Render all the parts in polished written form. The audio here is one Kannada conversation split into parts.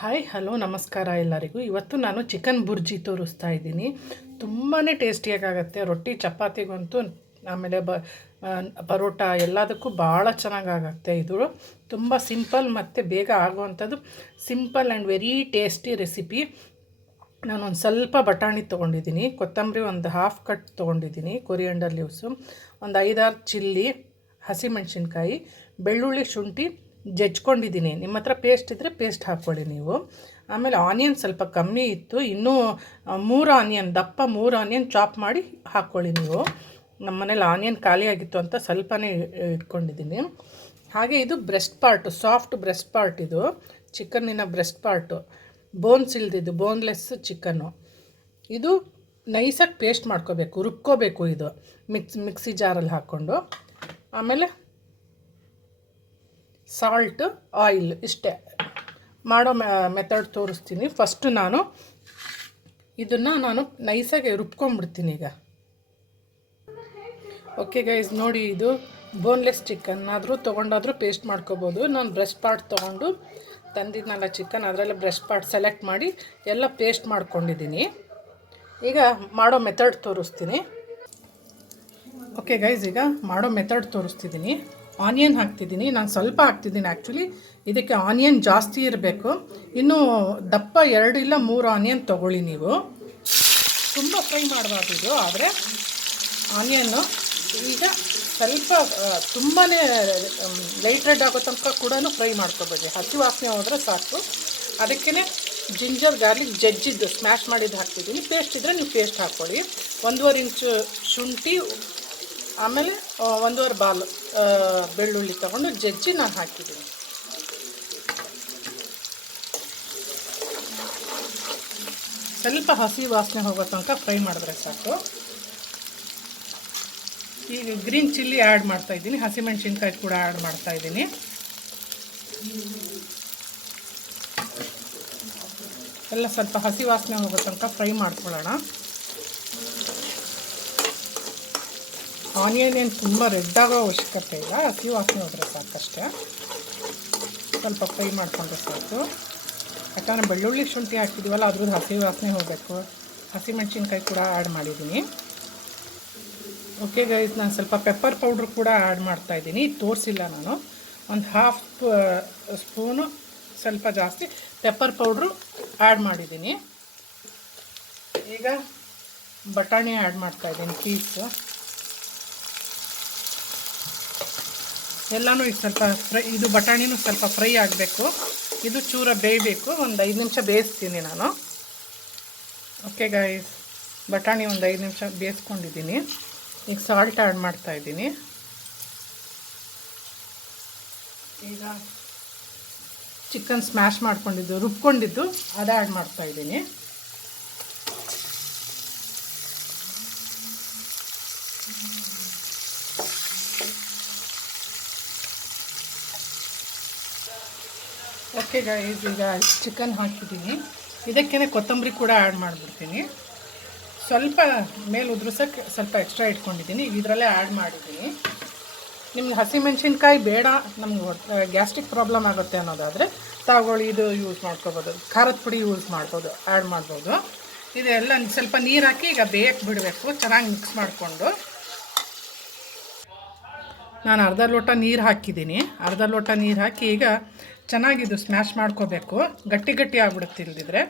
ಹಾಯ್ ಹಲೋ ನಮಸ್ಕಾರ ಎಲ್ಲರಿಗೂ. ಇವತ್ತು ನಾನು ಚಿಕನ್ ಬುರ್ಜಿ ತೋರಿಸ್ತಾ ಇದ್ದೀನಿ. ತುಂಬಾ ಟೇಸ್ಟಿಯಾಗುತ್ತೆ. ರೊಟ್ಟಿ ಚಪಾತಿಗಂತೂ, ಆಮೇಲೆ ಪರೋಟ ಎಲ್ಲದಕ್ಕೂ ಭಾಳ ಚೆನ್ನಾಗಾಗುತ್ತೆ. ಇದು ತುಂಬ ಸಿಂಪಲ್ ಮತ್ತು ಬೇಗ ಆಗುವಂಥದ್ದು, simple and very tasty recipe. ನಾನೊಂದು ಸ್ವಲ್ಪ ಬಟಾಣಿ ತೊಗೊಂಡಿದ್ದೀನಿ, ಕೊತ್ತಂಬರಿ ಒಂದು ಹಾಫ್ ಕಟ್ ತೊಗೊಂಡಿದ್ದೀನಿ, ಕೊರಿಯಂಡರ್ ಲೀವ್ಸು, ಒಂದು 5-6 ಚಿಲ್ಲಿ, ಹಸಿಮೆಣ್ಸಿನ್ಕಾಯಿ, ಬೆಳ್ಳುಳ್ಳಿ, ಶುಂಠಿ ಜಜ್ಕೊಂಡಿದ್ದೀನಿ. ನಿಮ್ಮ ಹತ್ರ ಪೇಸ್ಟ್ ಇದ್ದರೆ ಪೇಸ್ಟ್ ಹಾಕ್ಕೊಳ್ಳಿ ನೀವು. ಆಮೇಲೆ ಆನಿಯನ್ ಸ್ವಲ್ಪ ಕಮ್ಮಿ ಇತ್ತು, ಇನ್ನೂ 3 ಆನಿಯನ್, ದಪ್ಪ 3 ಆನಿಯನ್ ಚಾಪ್ ಮಾಡಿ ಹಾಕ್ಕೊಳ್ಳಿ ನೀವು. ನಮ್ಮ ಮನೇಲಿ ಆನಿಯನ್ ಖಾಲಿ ಆಗಿತ್ತು ಅಂತ ಸ್ವಲ್ಪನೇ ಇಟ್ಕೊಂಡಿದ್ದೀನಿ. ಹಾಗೆ ಇದು breast part, soft breast part, ಇದು ಚಿಕನ್ನಿನ ಬ್ರೆಸ್ಟ್ ಪಾರ್ಟು, ಬೋನ್ಸ್ ಇಲ್ದಿದ್ದು, ಬೋನ್ಲೆಸ್ ಚಿಕನ್ನು. ಇದು ನೈಸಾಗಿ ಪೇಸ್ಟ್ ಮಾಡ್ಕೋಬೇಕು, ರುಬ್ಕೋಬೇಕು. ಇದು ಮಿಕ್ಸಿ ಜಾರಲ್ಲಿ ಹಾಕ್ಕೊಂಡು, ಆಮೇಲೆ ಸಾಲ್ಟ್, ಆಯಿಲ್, ಇಷ್ಟೇ ಮಾಡೋ ಮೆಥಡ್ ತೋರಿಸ್ತೀನಿ. ಫಸ್ಟು ನಾನು ನೈಸಾಗಿ ರುಬ್ಕೊಂಡ್ಬಿಡ್ತೀನಿ ಈಗ. ಓಕೆ ಗೈಸ್, ನೋಡಿ, ಇದು ಬೋನ್ಲೆಸ್ ಚಿಕನ್ ಆದರೂ ತೊಗೊಂಡಾದರೂ ಪೇಸ್ಟ್ ಮಾಡ್ಕೋಬೋದು. ನಾನು ಬ್ರೆಸ್ಟ್ ಪಾರ್ಟ್ ತೊಗೊಂಡು ತಂದಿದ್ನಲ್ಲ ಚಿಕನ್, ಅದರಲ್ಲೇ ಬ್ರೆಸ್ಟ್ ಪಾರ್ಟ್ ಸೆಲೆಕ್ಟ್ ಮಾಡಿ ಎಲ್ಲ ಪೇಸ್ಟ್ ಮಾಡ್ಕೊಂಡಿದ್ದೀನಿ. ಈಗ ಮಾಡೋ ಮೆಥಡ್ ತೋರಿಸ್ತೀನಿ. ಓಕೆ ಗೈಸ್, ಈಗ ಮಾಡೋ ಮೆಥಡ್ ತೋರಿಸ್ತಿದ್ದೀನಿ. ಆನಿಯನ್ ಹಾಕ್ತಿದ್ದೀನಿ, ನಾನು ಸ್ವಲ್ಪ ಹಾಕ್ತಿದ್ದೀನಿ. ಆ್ಯಕ್ಚುಲಿ ಇದಕ್ಕೆ ಆನಿಯನ್ ಜಾಸ್ತಿ ಇರಬೇಕು. ಇನ್ನೂ ದಪ್ಪ 2 ಇಲ್ಲ 3 ಆನಿಯನ್ ತೊಗೊಳ್ಳಿ ನೀವು. ತುಂಬ ಫ್ರೈ ಮಾಡಬಾರ್ದು ಇದು. ಆದರೆ ಆನಿಯನ್ನು ಈಗ ಸ್ವಲ್ಪ ತುಂಬಾ ಲೈಟ್ ರೆಡ್ ಆಗೋ ತನಕ ಕೂಡ ಫ್ರೈ ಮಾಡ್ಕೋಬೇಕು. ಹಸಿ ವಾಸನೆ ಹೋದರೆ ಸಾಕು. ಅದಕ್ಕೇ ಜಿಂಜರ್ ಗಾರ್ಲಿಕ್ ಜಜ್ಜಿದ್ದು ಸ್ಮ್ಯಾಶ್ ಮಾಡಿದ್ದು ಹಾಕ್ತಿದ್ದೀನಿ. ಪೇಸ್ಟ್ ಇದ್ದರೆ ನೀವು ಪೇಸ್ಟ್ ಹಾಕ್ಕೊಳ್ಳಿ. 1.5 ಇಂಚು ಶುಂಠಿ, ಆಮೇಲೆ 1.5 ಬಾಲ್ ಬೆಳ್ಳುಳ್ಳಿ ತೊಗೊಂಡು ಜಜ್ಜಿ ನಾನು ಹಾಕಿದ್ದೀನಿ. ಸ್ವಲ್ಪ ಹಸಿ ವಾಸನೆ ಹೋಗೋ ತನಕ ಫ್ರೈ ಮಾಡಿದ್ರೆ ಸಾಕು. ಈಗ ಗ್ರೀನ್ ಚಿಲ್ಲಿ ಆ್ಯಡ್ ಮಾಡ್ತಾಯಿದ್ದೀನಿ, ಹಸಿಮೆಣ್ಸಿನ್ಕಾಯಿ ಕೂಡ ಆ್ಯಡ್ ಮಾಡ್ತಾಯಿದ್ದೀನಿ. ಎಲ್ಲ ಸ್ವಲ್ಪ ಹಸಿ ವಾಸನೆ ಹೋಗೋ ತನಕ ಫ್ರೈ ಮಾಡ್ಕೊಳ್ಳೋಣ. ಆನಿಯನ್ ಏನು ತುಂಬ ರೆಡ್ ಆಗೋ ಅವಶ್ಯಕತೆ ಇಲ್ಲ, ಹಸಿ ವಾಸನೆ ಹೋದರೆ ಸಾಕಷ್ಟೇ. ಸ್ವಲ್ಪ ಫ್ರೈ ಮಾಡಿಕೊಂಡ್ರೆ ಸಾಕು. ಯಾಕಂದರೆ ಬೆಳ್ಳುಳ್ಳಿ ಶುಂಠಿ ಹಾಕಿದ್ದೀವಲ್ಲ, ಅದ್ರದ್ದು ಹಸಿ ವಾಸನೆ ಹೋಗಬೇಕು. ಹಸಿಮೆಣ್ಸಿನ್ಕಾಯಿ ಕೂಡ ಆ್ಯಡ್ ಮಾಡಿದ್ದೀನಿ. ಓಕೆ ಗೈಸ್, ನಾನು ಸ್ವಲ್ಪ ಪೆಪ್ಪರ್ ಪೌಡ್ರ್ ಕೂಡ ಆ್ಯಡ್ ಮಾಡ್ತಾಯಿದ್ದೀನಿ. ತೋರಿಸಿಲ್ಲ ನಾನು. ಒಂದು ಹಾಫ್ ಸ್ಪೂನು, ಸ್ವಲ್ಪ ಜಾಸ್ತಿ ಪೆಪ್ಪರ್ ಪೌಡ್ರು ಆ್ಯಡ್ ಮಾಡಿದ್ದೀನಿ. ಈಗ ಬಟಾಣಿ ಆ್ಯಡ್ ಮಾಡ್ತಾಯಿದ್ದೀನಿ, ಪೀಸು ಎಲ್ಲನೂ. ಈಗ ಸ್ವಲ್ಪ ಫ್ರೈ, ಇದು ಬಟಾಣಿನೂ ಸ್ವಲ್ಪ ಫ್ರೈ ಆಗಬೇಕು. ಇದು ಚೂರ ಬೇಯಬೇಕು. ಒಂದು 5 ನಿಮಿಷ ಬೇಯಿಸ್ತೀನಿ ನಾನು. ಓಕೆ ಗೈಸ್, ಬಟಾಣಿ ಒಂದು 5 ನಿಮಿಷ ಬೇಯಿಸ್ಕೊಂಡಿದ್ದೀನಿ. ಈಗ ಸಾಲ್ಟ್ ಆ್ಯಡ್ ಮಾಡ್ತಾಯಿದ್ದೀನಿ. ಈಗ ಚಿಕನ್ ಸ್ಮ್ಯಾಶ್ ಮಾಡ್ಕೊಂಡಿದ್ದು, ರುಬ್ಕೊಂಡಿದ್ದು, ಅದು ಆ್ಯಡ್ ಮಾಡ್ತಾಯಿದ್ದೀನಿ. ಓಕೆ ಗೈಸ್, ಈಗ ಚಿಕನ್ ಹಾಕಿದ್ದೀನಿ. ಇದಕ್ಕೇ ಕೊತ್ತಂಬರಿ ಕೂಡ ಆ್ಯಡ್ ಮಾಡಿಬಿಡ್ತೀನಿ. ಸ್ವಲ್ಪ ಮೇಲೆ ಉದುರಿಸೋಕ್ಕೆ ಸ್ವಲ್ಪ ಎಕ್ಸ್ಟ್ರಾ ಇಟ್ಕೊಂಡಿದ್ದೀನಿ, ಇದರಲ್ಲೇ ಆ್ಯಡ್ ಮಾಡಿದ್ದೀನಿ. ನಿಮ್ಗೆ ಹಸಿಮೆಣ್ಸಿನ್ಕಾಯಿ ಬೇಡ, ನಮ್ಗೆ ಗ್ಯಾಸ್ಟ್ರಿಕ್ ಪ್ರಾಬ್ಲಮ್ ಆಗುತ್ತೆ ಅನ್ನೋದಾದರೆ ತಗೊಳ್ಳಿ, ಇದು ಯೂಸ್ ಮಾಡ್ಕೋಬೋದು. ಖಾರದ ಪುಡಿ ಯೂಸ್ ಮಾಡ್ಬೋದು, ಆ್ಯಡ್ ಮಾಡ್ಬೋದು. ಇದೆಲ್ಲ ಸ್ವಲ್ಪ ನೀರು ಹಾಕಿ ಈಗ ಬೇಯಕ್ಕೆ ಬಿಡಬೇಕು, ಚೆನ್ನಾಗಿ ಮಿಕ್ಸ್ ಮಾಡಿಕೊಂಡು. ನಾನು ಅರ್ಧ ಲೋಟ ನೀರು ಹಾಕಿದ್ದೀನಿ. ಅರ್ಧ ಲೋಟ ನೀರು ಹಾಕಿ ಈಗ ಚೆನ್ನಾಗಿದ್ದು ಸ್ಮ್ಯಾಶ್ ಮಾಡ್ಕೋಬೇಕು. ಗಟ್ಟಿ ಗಟ್ಟಿ ಆಗ್ಬಿಡುತ್ತೆ. ಇಲ್ದಿದ್ರೆ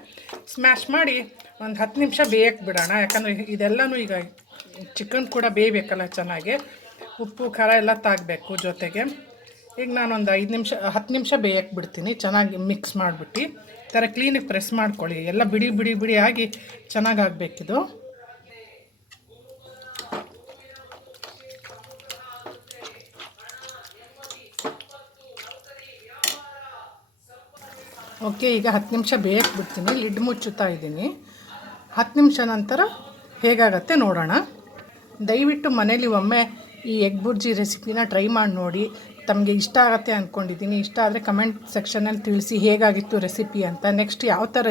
ಸ್ಮ್ಯಾಶ್ ಮಾಡಿ ಒಂದು 10 ನಿಮಿಷ ಬೇಯಕ್ಕೆ ಬಿಡೋಣ. ಯಾಕಂದರೆ ಇದೆಲ್ಲನೂ ಈಗ ಚಿಕನ್ ಕೂಡ ಬೇಯಬೇಕಲ್ಲ ಚೆನ್ನಾಗಿ. ಉಪ್ಪು ಖಾರ ಎಲ್ಲ ತಾಗಬೇಕು ಜೊತೆಗೆ. ಈಗ ನಾನೊಂದು 10 ನಿಮಿಷ ಬೇಯಕ್ಕೆ ಬಿಡ್ತೀನಿ. ಚೆನ್ನಾಗಿ ಮಿಕ್ಸ್ ಮಾಡಿಬಿಟ್ಟು ಈ ಥರ ಕ್ಲೀನಿಗೆ ಪ್ರೆಸ್ ಮಾಡ್ಕೊಳ್ಳಿ. ಎಲ್ಲ ಬಿಡಿ ಬಿಡಿ ಬಿಡಿ ಆಗಿ ಚೆನ್ನಾಗಾಗಬೇಕಿದು. ಓಕೆ, ಈಗ 10 ನಿಮಿಷ ಬೇಯಕ್ಕೆ ಬಿಡ್ತೀನಿ. ಲಿಡ್ ಮುಚ್ಚುತ್ತಾ ಇದ್ದೀನಿ. 10 ನಿಮಿಷ ನಂತರ ಹೇಗಾಗತ್ತೆ ನೋಡೋಣ. ದಯವಿಟ್ಟು ಮನೇಲಿ ಒಮ್ಮೆ ಈ ಎಗ್ ಬುರ್ಜಿ ರೆಸಿಪಿನ ಟ್ರೈ ಮಾಡಿ ನೋಡಿ. ತಮಗೆ ಇಷ್ಟ ಆಗುತ್ತೆ ಅಂದ್ಕೊಂಡಿದ್ದೀನಿ. ಇಷ್ಟ ಆದರೆ ಕಮೆಂಟ್ ಸೆಕ್ಷನಲ್ಲಿ ತಿಳಿಸಿ ಹೇಗಾಗಿತ್ತು ರೆಸಿಪಿ ಅಂತ. ನೆಕ್ಸ್ಟ್ ಯಾವ ಥರ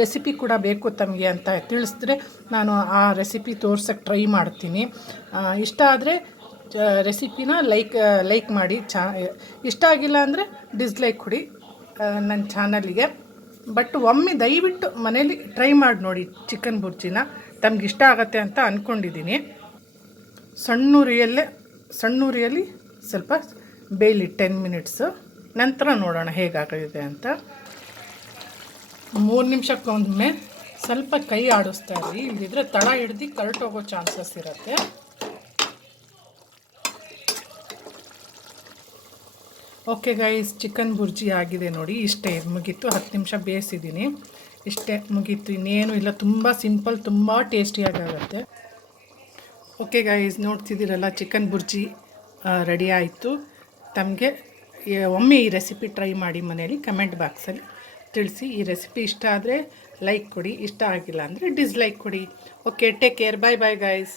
ರೆಸಿಪಿ ಕೂಡ ಬೇಕು ತಮಗೆ ಅಂತ ತಿಳಿಸಿದ್ರೆ ನಾನು ಆ ರೆಸಿಪಿ ತೋರ್ಸೋಕ್ಕೆ ಟ್ರೈ ಮಾಡ್ತೀನಿ. ಇಷ್ಟ ಆದರೆ ರೆಸಿಪಿನ ಲೈಕ್ ಮಾಡಿ. ಇಷ್ಟ ಆಗಿಲ್ಲ ಅಂದರೆ ಡಿಸ್ಲೈಕ್ ಕೊಡಿ ನನ್ನ ಚಾನಲಿಗೆ. ಬಟ್ ಒಮ್ಮೆ ದಯವಿಟ್ಟು ಮನೇಲಿ ಟ್ರೈ ಮಾಡಿ ನೋಡಿ ಚಿಕನ್ ಬುರ್ಜಿನ, ತಮ್ಗೆ ಇಷ್ಟ ಆಗುತ್ತೆ ಅಂತ ಅಂದ್ಕೊಂಡಿದ್ದೀನಿ. ಸಣ್ಣೂರಿಯಲ್ಲಿ ಸ್ವಲ್ಪ ಬೇಯಲಿ 10 ಮಿನಿಟ್ಸು, ನಂತರ ನೋಡೋಣ ಹೇಗಾಗಿದೆ ಅಂತ. 3 ನಿಮಿಷಕ್ಕೊಮ್ಮೆ ಸ್ವಲ್ಪ ಕೈ ಆಡಿಸ್ತಾ ಇರಿ, ಇಲ್ಲದಿದ್ದರೆ ತಳ ಹಿಡ್ದು ಕರಟೋಗೋ ಚಾನ್ಸಸ್ ಇರುತ್ತೆ. ಓಕೆ ಗೈಸ್, ಚಿಕನ್ ಬುರ್ಜಿ ಆಗಿದೆ ನೋಡಿ, ಇಷ್ಟೇ, ಮುಗೀತು. 10 ನಿಮಿಷ ಬೇಯಿಸಿದ್ದೀನಿ, ಇಷ್ಟೇ ಮುಗೀತು, ಇನ್ನೇನು ಇಲ್ಲ. ತುಂಬ ಸಿಂಪಲ್, ತುಂಬ ಟೇಸ್ಟಿಯಾಗುತ್ತೆ. ಓಕೆ ಗೈಸ್, ನೋಡ್ತಿದ್ದೀರಲ್ಲ ಚಿಕನ್ ಬುರ್ಜಿ ರೆಡಿ ಆಯಿತು. ತಮಗೆ ಒಮ್ಮೆ ಈ ರೆಸಿಪಿ ಟ್ರೈ ಮಾಡಿ ಮನೆಯಲ್ಲಿ, ಕಮೆಂಟ್ ಬಾಕ್ಸಲ್ಲಿ ತಿಳಿಸಿ. ಈ ರೆಸಿಪಿ ಇಷ್ಟ ಆದರೆ ಲೈಕ್ ಕೊಡಿ, ಇಷ್ಟ ಆಗಿಲ್ಲ ಅಂದರೆ ಡಿಸ್ಲೈಕ್ ಕೊಡಿ. ಓಕೆ, ಟೇಕ್ ಕೇರ್, ಬಾಯ್ ಬಾಯ್ ಗೈಸ್.